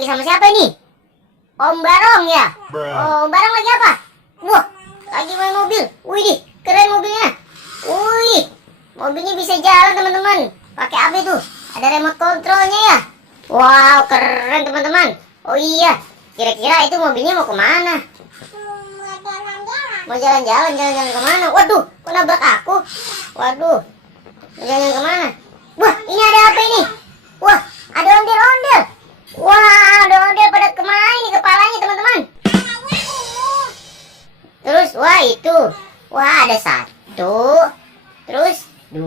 lagi sama siapa ini? Om Barong ya? Oh, Om Barong lagi apa? Wah, lagi main mobil. Wih, keren mobilnya. Wih, mobilnya bisa jalan teman-teman. Pakai apa itu? Ada remote controlnya ya? Wow, keren teman-teman. Oh iya, kira-kira itu mobilnya mau kemana? Mau jalan-jalan kemana? Waduh, kok nabrak aku? Waduh, mau jalan kemana? Wah, ini ada apa ini? Wah, ada ondel-ondel. Wah, ada ondel pada kemana ini kepalanya teman-teman? Terus, wah itu. Wah, ada 1, terus 2,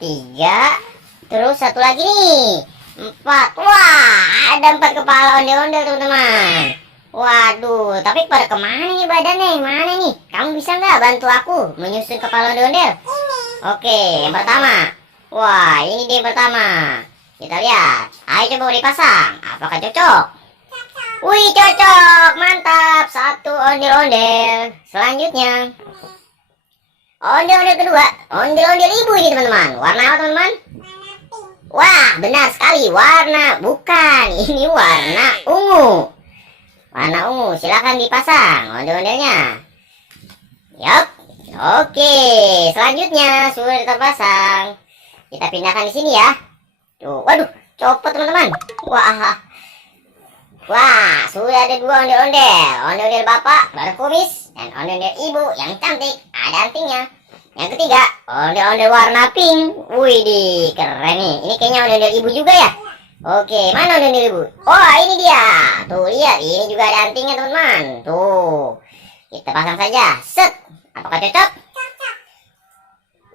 3, terus satu lagi nih, 4. Wah, ada 4 kepala ondel-ondel teman-teman. Waduh, tapi pada kemana nih badannya? Mana nih? Kamu bisa nggak bantu aku menyusun kepala ondel-ondel? Oke, yang pertama. Wah, ini dia yang pertama. Kita lihat. Ayo coba dipasang. Apakah cocok? Wih, cocok. Mantap. 1 ondel-ondel. Selanjutnya, ondel-ondel kedua. Ondel-ondel ibu ini teman-teman. Warna apa teman-teman? Wah, benar sekali. Warna. Bukan. Ini warna ungu. Warna ungu. Silahkan dipasang ondel-ondelnya. Yup. Oke. Selanjutnya sudah terpasang. Kita pindahkan di sini ya. Tuh, waduh, copot teman-teman. Wah, sudah ada 2 ondel-ondel. Ondel-ondel bapak berkumis dan ondel-ondel ibu yang cantik, ada antingnya. Yang ketiga, ondel-ondel warna pink. Wih, keren nih. Ini kayaknya ondel-ondel ibu juga ya. Oke, mana ondel-ondel ibu? Oh, ini dia. Tuh, lihat, ini juga ada antingnya teman-teman. Tuh, kita pasang saja. Set. Apakah cocok?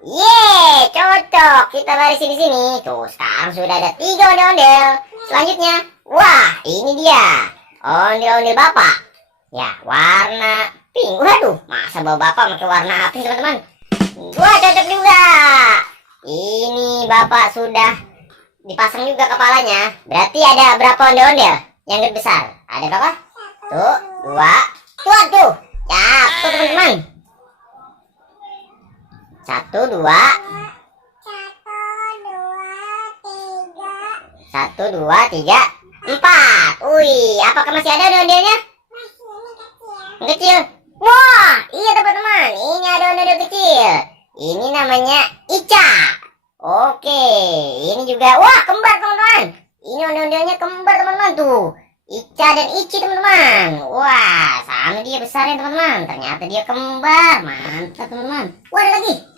Yeay, cocok. Kita barisin di sini. Tuh, sekarang sudah ada 3 ondel-ondel. Selanjutnya, wah, ini dia ondel-ondel bapak. Ya, warna pink. Waduh, masa bawa bapak pakai warna pink teman-teman? Wah, cocok juga. Ini bapak sudah dipasang juga kepalanya. Berarti ada berapa ondel-ondel yang gede besar? Ada berapa? Tuh, 2. Tuh, cakep teman-teman. 1, 2, 1, 2, 3, 4. Wih, apakah masih ada ondel-ondelnya? Yang kecil. Wah, iya teman-teman, ini ada ondel-ondel kecil. Ini namanya Ica. Oke, ini juga. Wah, kembar teman-teman. Ini ondel-ondelnya kembar teman-teman tuh. Ica dan Ici teman-teman. Wah, sama dia besarnya teman-teman. Ternyata dia kembar. Mantap teman-teman. Wah, ada lagi.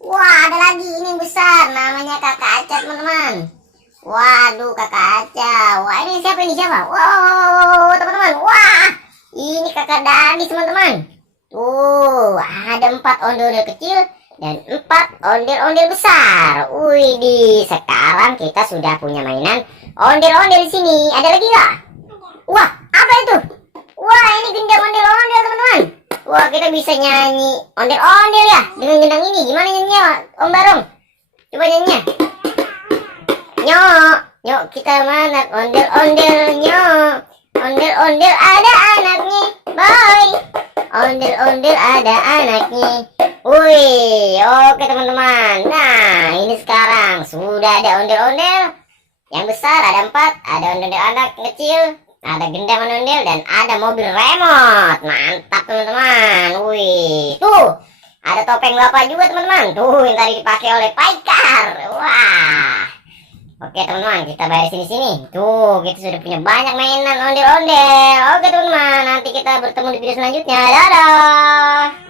Wah, ada lagi ini yang besar. Namanya Kakak Aca teman-teman. Waduh, Kakak Aca. Wah, ini siapa ini siapa? Wow, teman-teman. Wah, ini Kakak Dani teman-teman. Tuh, ada 4 ondel-ondel kecil dan 4 ondel-ondel besar. Wih, sekarang kita sudah punya mainan ondel-ondel di sini. Ada lagi nggak? Wah, apa itu? Wah, ini gendang ondel-ondel teman-teman. Wah, kita bisa nyanyi ondel-ondel ya dengan gendang ini. Gimana nyanyinya, Om Barong? Coba nyanyinya. Nyok, nyok kita mana ondel-ondel nyok. Ondel-ondel ada anaknya, boy. Ondel-ondel ada anaknya. Wih, oke teman-teman. Nah, ini sekarang sudah ada ondel-ondel yang besar, ada 4. Ada ondel-ondel anak kecil, ada gendang ondel, dan ada mobil remote. Mantap teman-teman. Wih, tuh ada topeng bapak juga teman-teman. Tuh yang tadi dipakai oleh Paikar. Wah. Oke teman-teman, kita barisin di sini. Tuh, kita sudah punya banyak mainan ondel-ondel. Oke teman-teman, nanti kita bertemu di video selanjutnya. Dadah.